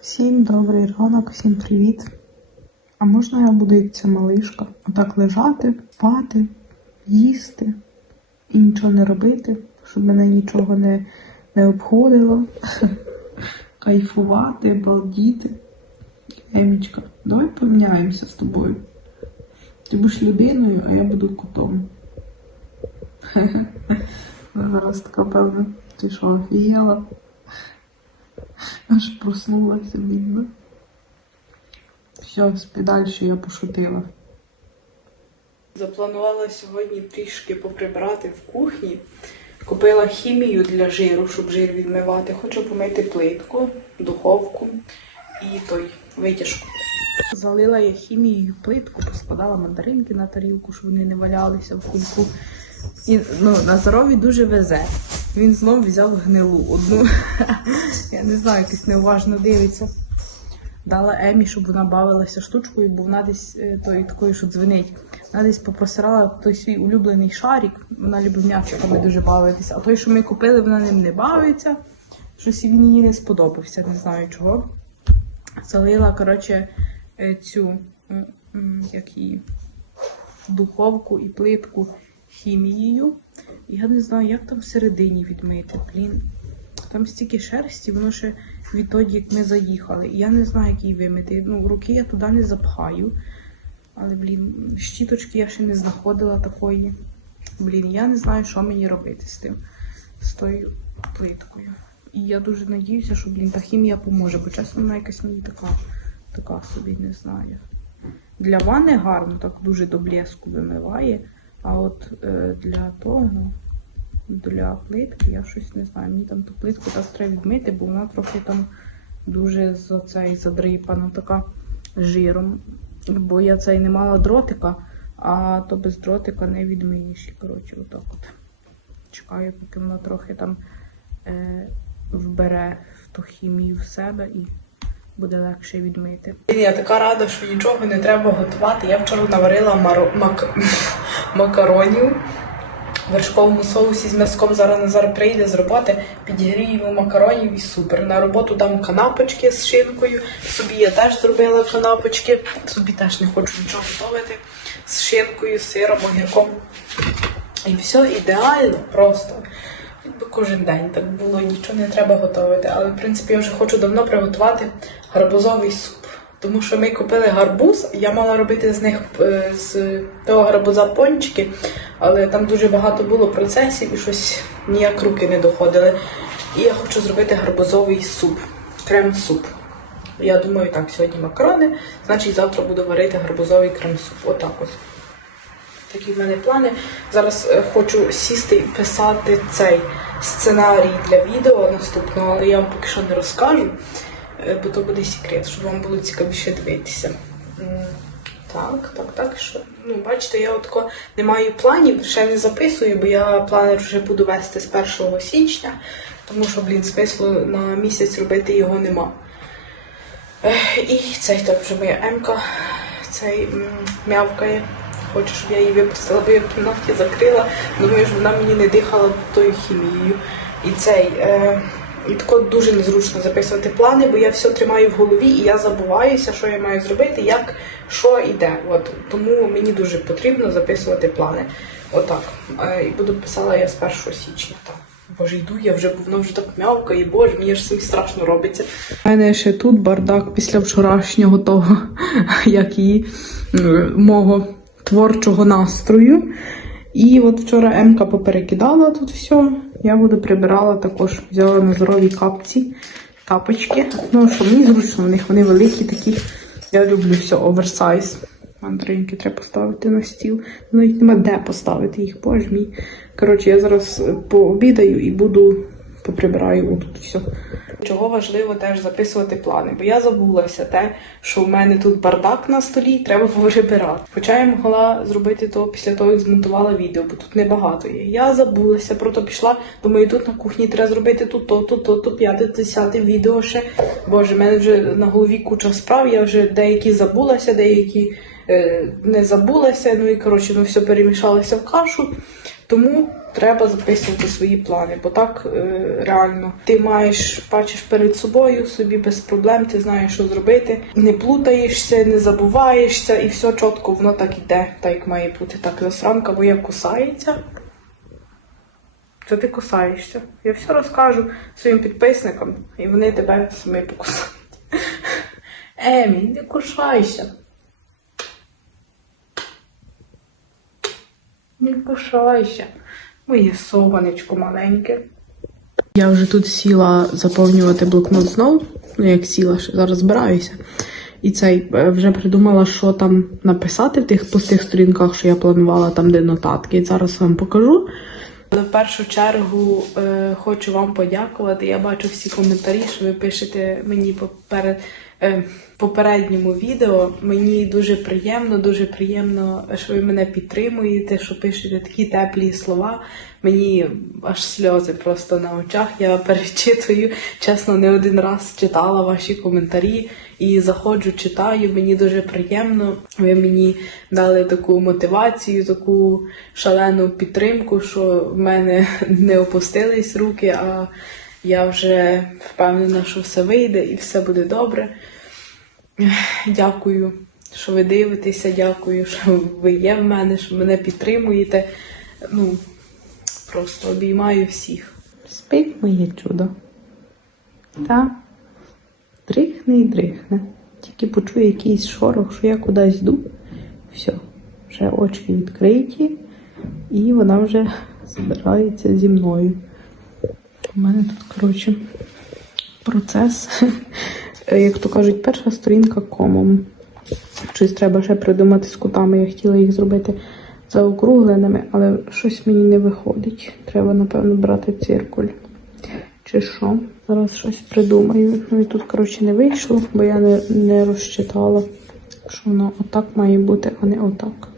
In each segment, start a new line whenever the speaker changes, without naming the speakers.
Всім добрий ранок, всім привіт. А можна я буду як ця малишка? Отак лежати, спати, їсти і нічого не робити, щоб мене нічого не, не обходило. Кайфувати, балдіти. Емічка, давай поміняємося з тобою. Ти будеш людиною, а я буду котом. Зараз така певно. Ти що, офігела? Аж проснулася, бідно. Все, спи далі, я пошутила. Запланувала сьогодні трішки поприбрати в кухні. Купила хімію для жиру, щоб жир відмивати. Хочу помити плитку, духовку і той витяжку. Залила я хімією плитку, поскладала мандаринки на тарілку, щоб вони не валялися в кульку. І ну, Назарові дуже везе. Він знов взяв гнилу одну. Я не знаю, якось неуважно дивиться. Дала Емі, щоб вона бавилася штучкою, бо вона десь е, той такою, що дзвенить. Вона десь попросирала той свій улюблений шарик. Вона любить м'ячиками дуже бавитися. А той, що ми купили, вона ним не бавиться. Щось він їй не сподобався, не знаю чого. Залила, коротше, е, цю як її, духовку і плитку хімією. Я не знаю, як там всередині відмити. Блін. Там стільки шерсті, воно ще відтоді, як ми заїхали. Я не знаю, як її вимити. Ну, руки я туди не запхаю. Але, блін, щіточки я ще не знаходила такої. Блін, я не знаю, що мені робити з тим, з тою плиткою. І я дуже надіюся, що, блін, та хімія поможе, бо чесно, вона якась мені така, така собі не знаю. Для ванни гарно, так дуже до блеску вимиває. А от е, для того, для плитки, я щось не знаю. Мені там ту плитку так треба відмити, бо вона трохи там дуже за задрипана, така жиром. Бо я цей не мала дротика, а то без дротика не відмиєш. Коротше, отак от. Чекаю, поки вона трохи там е, вбере ту хімію в себе і буде легше відмити. Я така рада, що нічого не треба готувати. Я вчора наварила маро... мак... макаронів в вершковому соусі з м'язком. Зараз Назар прийде з роботи, підігріємо макаронів і супер. На роботу дам канапочки з шинкою. Собі я теж зробила канапочки. Собі теж не хочу нічого готувати з шинкою, сиром, огірком. І все ідеально просто. Кожен день так було, нічого не треба готувати. Але в принципі я вже хочу давно приготувати гарбузовий суп. Тому що ми купили гарбуз, я мала робити з них е, з того гарбуза пончики, але там дуже багато було процесів і щось ніяк руки не доходили. І я хочу зробити гарбузовий суп, крем-суп. Я думаю, так, сьогодні макарони, значить завтра буду варити гарбузовий крем-суп. Отак от. Такі в мене плани. Зараз е, хочу сісти і писати цей сценарій для відео наступного, але я вам поки що не розкажу, е, бо то буде секрет, щоб вам було цікавіше дивитися. Так, так, так. Що? Ну, бачите, я от не маю планів, ще не записую, бо я планер вже буду вести з 1 січня, тому що, блін, смислу на місяць робити його нема. І цей так вже моя Емка, цей м'явкає. Хочу, щоб я її випустила, бо я в кімнаті закрила. Думаю, що вона мені не дихала тою хімією. І цей. Е, і тако дуже незручно записувати плани, бо я все тримаю в голові і я забуваюся, що я маю зробити, як що іде. От тому мені дуже потрібно записувати плани. Отак. Е, і буду писала я з 1 січня. Так. Боже, йду, я вже воно вже так м'явкає, боже, мені ж самі страшно робиться. У мене ще тут бардак після вчорашнього того, як і мого творчого настрою. І от вчора Емка поперекидала тут все. Я буду прибирала також, взяла на здорові капці, тапочки. Ну, що мені зручно, в них вони великі такі. Я люблю все оверсайз. Мандринки треба поставити на стіл. Навіть нема де поставити їх, боже мій. Коротше, я зараз пообідаю і буду поприбираю отут все. Чого важливо теж записувати плани, бо я забулася те, що в мене тут бардак на столі, треба прибирати. Хоча я могла зробити то після того, як змонтувала відео, бо тут небагато є. Я забулася, просто пішла. Думаю, тут на кухні треба зробити тут, то, то, то, то, п'яте, десяте відео ще. Боже, в мене вже на голові куча справ. Я вже деякі забулася, деякі е, не забулася. Ну і коротше, ну все перемішалося в кашу. Тому треба записувати свої плани, бо так е, реально ти маєш бачиш перед собою собі без проблем, ти знаєш, що зробити. Не плутаєшся, не забуваєшся, і все чітко воно так іде, так як має бути. Так засранка моя кусається. Це ти кусаєшся. Я все розкажу своїм підписникам, і вони тебе самі покусають. Емі, не кушайся. Не кушайся. Моє сованечко маленьке. Я вже тут сіла заповнювати блокнот знов. Ну, як сіла, зараз збираюся. І цей е, вже придумала, що там написати в тих пустих сторінках, що я планувала там, де нотатки. Зараз вам покажу. Але в першу чергу е, хочу вам подякувати. Я бачу всі коментарі, що ви пишете мені поперед, попередньому відео. Мені дуже приємно, дуже приємно, що ви мене підтримуєте, що пишете такі теплі слова. Мені аж сльози просто на очах. Я перечитую. Чесно, не один раз читала ваші коментарі і заходжу, читаю. Мені дуже приємно. Ви мені дали таку мотивацію, таку шалену підтримку, що в мене не опустились руки, а я вже впевнена, що все вийде і все буде добре. Дякую, що ви дивитеся, дякую, що ви є в мене, що мене підтримуєте. Ну, просто обіймаю всіх. Спить моє чудо. Та дрихне і дрихне. Тільки почує якийсь шорох, що я кудись йду. Все, вже очі відкриті, і вона вже збирається зі мною. У мене тут, коротше, процес, як то кажуть, перша сторінка комом. Щось треба ще придумати з кутами. Я хотіла їх зробити заокругленими, але щось мені не виходить. Треба, напевно, брати циркуль. Чи що? Зараз щось придумаю. Ну і тут, коротше, не вийшло, бо я не, не розчитала, що воно отак має бути, а не отак.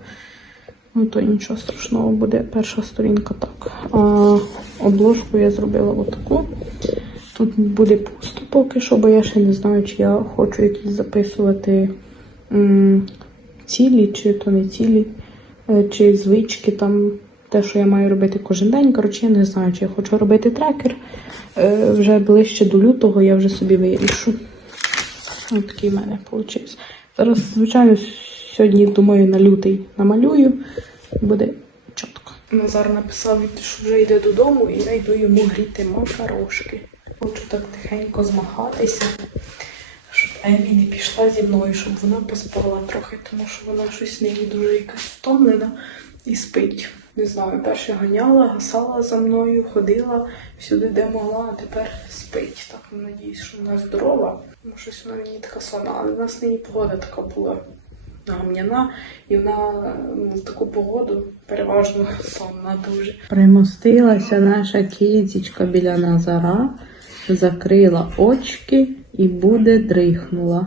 Ну, то нічого страшного буде. Перша сторінка так. А обложку я зробила отаку. Тут буде пусто поки що, бо я ще не знаю, чи я хочу якісь записувати цілі, чи то не цілі, е, чи звички там. Те, що я маю робити кожен день. Коротше, я не знаю, чи я хочу робити трекер. Е, вже ближче до лютого я вже собі вирішу. Ось такий в мене вийшов. Зараз, звичайно, сьогодні, думаю, на лютий намалюю. Буде. Назар написав, що вже йде додому, і я йду йому гріти макарошки. Хочу так тихенько змахатися, щоб Емі не пішла зі мною, щоб вона поспала трохи, тому що вона щось не дуже якась втомлена і спить. Не знаю, перше ганяла, гасала за мною, ходила всюди, де могла, а тепер спить. Так надіюсь, що вона здорова. Ну, щось вона мені така сонна, але в нас нині погода така була гамняна, і вона в таку погоду переважно сонна дуже. Примостилася наша кізічка біля Назара, закрила очки і буде дрихнула.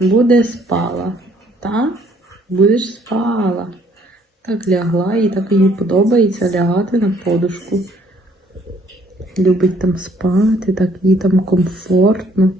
Буде спала. Так? Будеш спала. Так лягла, і так їй подобається лягати на подушку. Любить там спати, так їй там комфортно.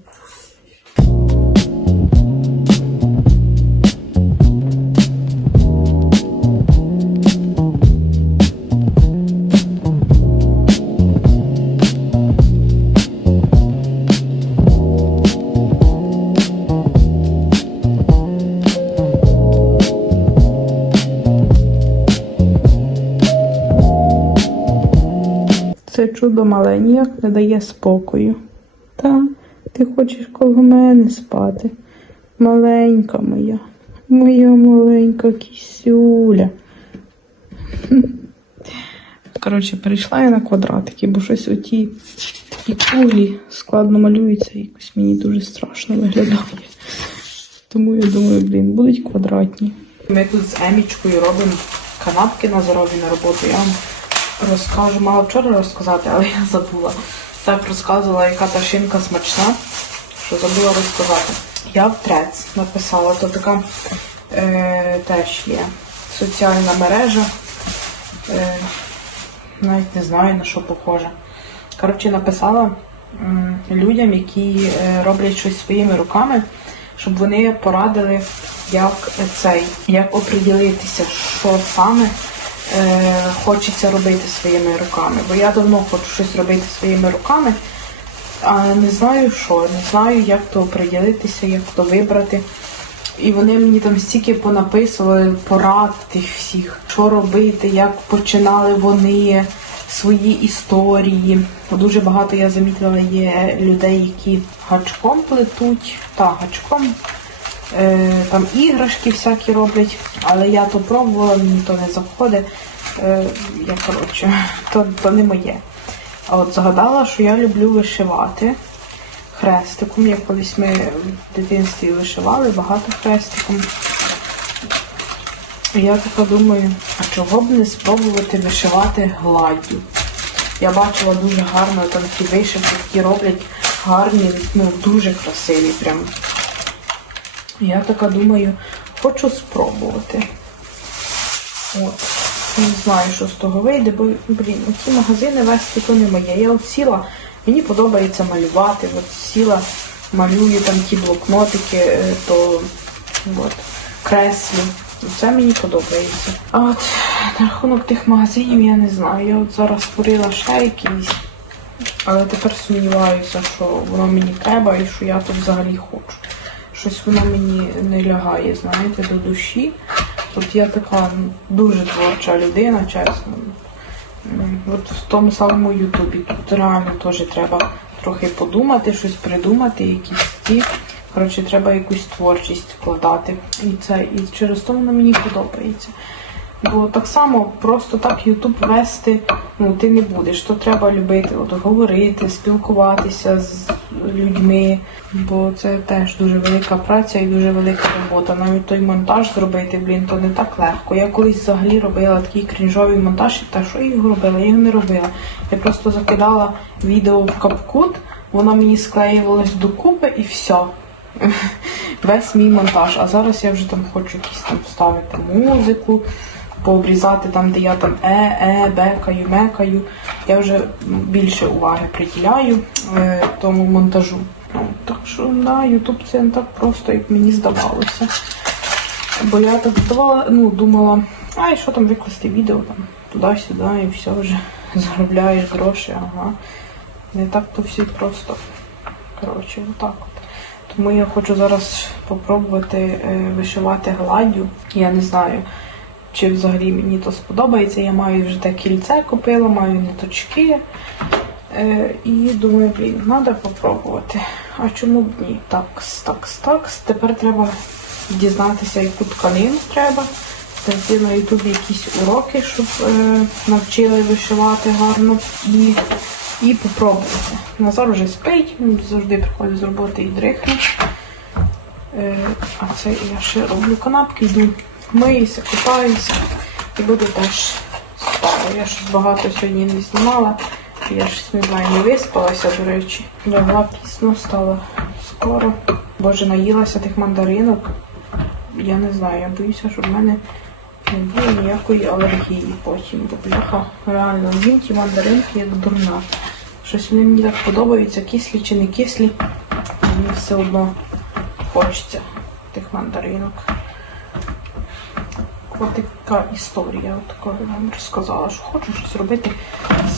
Чудо маленьке не дає спокою. Та, ти хочеш коло мене спати. Маленька моя, моя маленька кісюля. Коротше, перейшла я на квадратики, бо щось оті такі кулі складно малюються, і якось мені дуже страшно виглядає. Тому я думаю, блін, будуть квадратні. Ми тут з Емічкою робимо канапки на здоров'я на роботу. Я розкажу, мала вчора розказати, але я забула. Так розказувала, яка та шинка смачна, що забула розказати. Я в трец написала, то така е, теж є соціальна мережа. Е, навіть не знаю на що похоже. Коротше, написала м, людям, які е, роблять щось своїми руками, щоб вони порадили, як цей, як оприділитися, що саме хочеться робити своїми руками. Бо я давно хочу щось робити своїми руками, а не знаю що, не знаю, як то оприділитися, як то вибрати. І вони мені там стільки понаписували порад тих всіх, що робити, як починали вони свої історії. Дуже багато я замітила є людей, які гачком плетуть, та гачком. Е, там іграшки всякі роблять, але я то пробувала, мені то не заходить. Е, я коротше, то, то не моє. А от згадала, що я люблю вишивати хрестиком. Як колись ми в дитинстві вишивали багато хрестиком. Я така думаю, а чого б не спробувати вишивати гладдю? Я бачила дуже гарно там ті вишивки, які роблять гарні, ну дуже красиві прям. Я така думаю, хочу спробувати. От. Не знаю, що з того вийде, бо, блін, ці магазини вести то не моє. Я от сіла, мені подобається малювати, от сіла, малюю там ті блокнотики, е, то от, креслю. Це мені подобається. А от на рахунок тих магазинів я не знаю. Я от зараз створила ще якийсь, але тепер сумніваюся, що воно мені треба і що я тут взагалі хочу. Щось воно мені не лягає, знаєте, до душі. От я така дуже творча людина, чесно. От в тому самому Ютубі. Тут реально теж треба трохи подумати, щось придумати, якісь ті. Коротше, треба якусь творчість вкладати. І це, і через то воно мені подобається. Бо так само просто так Ютуб вести ну, ти не будеш. То треба любити от, говорити, спілкуватися з людьми, бо це теж дуже велика праця і дуже велика робота. Навіть той монтаж зробити, блін, то не так легко. Я колись взагалі робила такий крінжовий монтаж, і та що я його робила? Я його не робила. Я просто закидала відео в капкут, воно мені склеювалось докупи і все. Весь мій монтаж. А зараз я вже там хочу якісь там вставити музику, пообрізати там, де я там е, е, бекаю, мекаю. Я вже більше уваги приділяю е, тому монтажу. Ну, так що, да, Ютуб це не так просто, як мені здавалося. Бо я так здавала, ну, думала, а і що там викласти відео там туди-сюди і все вже заробляєш гроші, ага. Не так то все просто. Коротше, отак от. Тому я хочу зараз попробувати е, вишивати гладдю. Я не знаю, чи взагалі мені то сподобається. Я маю вже те кільце купила, маю ниточки. Е, і думаю, блін, треба попробувати. А чому б ні? Такс, такс, такс. Тепер треба дізнатися, яку тканину треба. Знайти на Ютубі якісь уроки, щоб е, навчили вишивати гарно. І і попробувати. Назар вже спить, завжди приходить з роботи і дрихне. Е, а це я ще роблю канапки, йду миюся, купаюся і буду теж спати. Я щось багато сьогодні не знімала. Я щось не знаю, не виспалася, до речі. Лягла пізно, стала скоро. Боже, наїлася тих мандаринок. Я не знаю, я боюся, щоб в мене не було ніякої алергії потім. Бо бляха, реально, їм ті мандаринки як дурна. Щось вони мені так подобаються, кислі чи не кислі. Мені все одно хочеться тих мандаринок. От така історія, от така я вам розказала, що хочу щось робити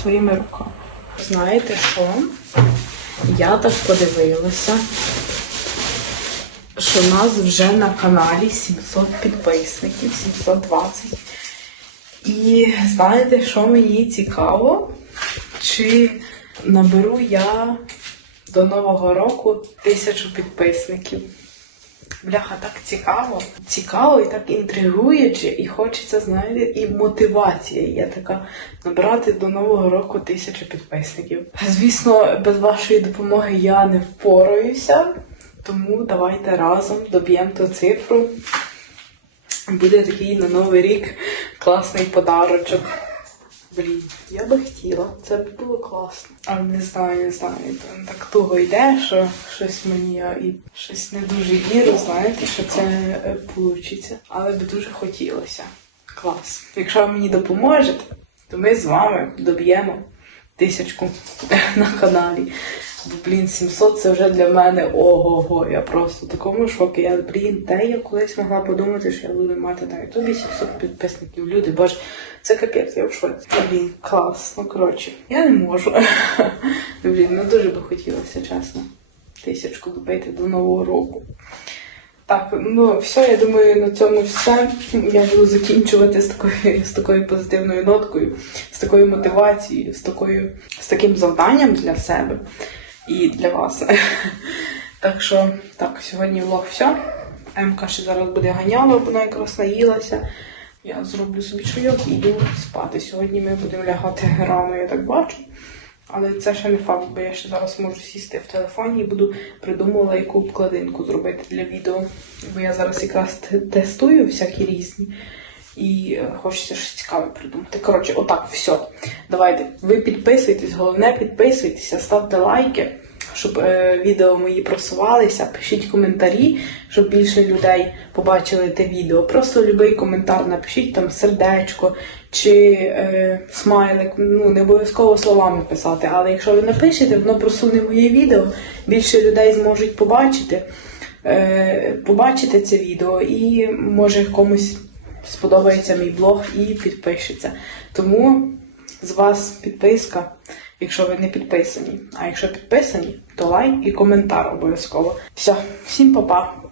своїми руками. Знаєте що? Я так подивилася, що в нас вже на каналі 700 підписників, 720. І знаєте, що мені цікаво? Чи наберу я до Нового року тисячу підписників? Бляха, так цікаво. Цікаво і так інтригуюче, і хочеться, знаєте, і мотивація є така набрати до Нового року тисячу підписників. Звісно, без вашої допомоги я не впораюся, тому давайте разом доб'ємо ту цифру. Буде такий на Новий рік класний подарочок. Блін, я би хотіла, це б було класно. Але не знаю, не знаю. там Так туго йде, що щось мені я і щось не дуже віру, знаєте, що це вийде. Але би дуже хотілося. Клас. Якщо ви мені допоможете, то ми з вами доб'ємо тисячку на каналі. Блін, 700 це вже для мене ого-го. Я просто в такому шокі. Я, блін, де я колись могла подумати, що я буду мати на ютубі 700 підписників. Люди, боже, це капець, я в шоці. Блін, клас. Ну коротше, я не можу. Блін, ну дуже би хотілося, чесно. Тисячку добити до нового року. Так, ну все, я думаю, на цьому все. Я буду закінчувати з такою, з такою позитивною ноткою, з такою мотивацією, з такою, з таким завданням для себе і для вас. Так що, так, сьогодні влог все. Емка ще зараз буде ганяла, вона якраз наїлася. Я зроблю собі чайок і йду спати. Сьогодні ми будемо лягати рано, я так бачу. Але це ще не факт, бо я ще зараз можу сісти в телефоні і буду придумувала, яку обкладинку зробити для відео. Бо я зараз якраз тестую всякі різні. І е, хочеться щось цікаве придумати. Коротше, отак, все. Давайте. Ви підписуйтесь, головне підписуйтеся, ставте лайки, щоб е, відео мої просувалися. Пишіть коментарі, щоб більше людей побачили те відео. Просто будь-який коментар напишіть там сердечко чи е, смайлик. Ну, не обов'язково словами писати, але якщо ви напишете, воно просуне моє відео, більше людей зможуть побачити, е, побачити це відео і може комусь сподобається мій блог і підпишеться. Тому з вас підписка, якщо ви не підписані. А якщо підписані, то лайк і коментар обов'язково. Все, всім па-па!